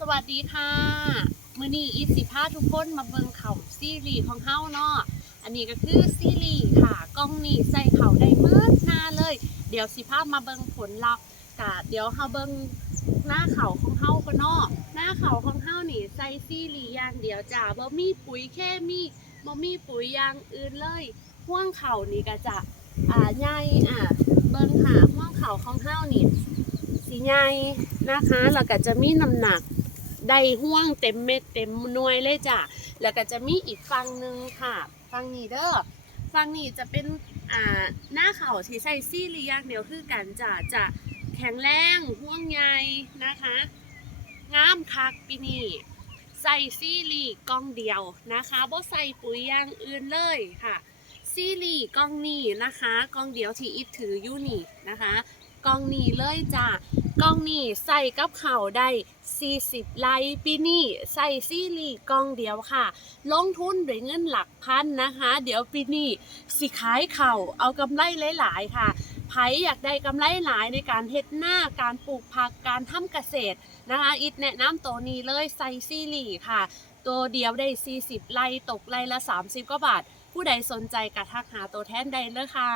สวัสดีค่ะมือนี้อีสิพาทุกคนมาเบิ่งเขาซีรีส์ของเฮาเนาะอันนี้ก็คือซีรีส์ค่ะกล้องนี่ใส่เขาได้เมื่อนาเลย เดี๋ยวสิพามาเบิ่งผลลัพธ์กะเดี๋ยวเฮาเบิ่งหน้าเขาของเฮาก็เนาะหน้าเขาของเฮานี่ใส่ซีรีส์อย่างเดียวจ้าบ่มีปุ๋ยเคมีบ่มีปุ๋ยอย่างอื่นเลยห่วงเขานี่ก็จะอ่าใหญ่อะเบิ่งค่ะห่วงเขาของเฮานี่สีใหญ่นะคะแล้วก็จะมีน้ำหนัก ได้ห่วงเต็มเม็ดเต็มหน่วยเลยจ้ะ แล้วก็จะมีอีกฝั่งหนึ่งค่ะฝั่งนี้เด้อฝั่งนี้จะเป็นอ่าหน้าเขาที่ใส่ซี่เรียงเดียวคือกันจ้ะจะแข็งแรงห่วงใยนะคะงามคักปีนี้ใส่ซี่รีกล่องเดียวนะคะบ่ใส่ปุ๋ยอย่างอื่นเลยค่ะ ซี่รีกล่องนี้นะคะกล่องเดียวที่อิดถืออยู่นี่นะคะ กล้องนี้เลยจ้ะกล้องนี้ใส่กับเข่าได้ 40 ไลค์ปีนี้ใส่ซีรีกล้องเดียวค่ะ ลงทุนด้วยเงินหลักพันนะคะ เดี๋ยวปีนี้สิขายเข่าเอากำไรหลาย ๆ ค่ะไผอยากได้กำไรหลายในการเฮ็ดหน้าการปลูกผักการทำเกษตรนะคะอิดแนะนำตัวนี้เลยใส่ซีรีค่ะ ตัวเดียวได้ 40 ไลค์ตกไลค์ละ 30กว่าบาท ผู้ใดสนใจกระทักหาตัวแทนได้เลยค่ะ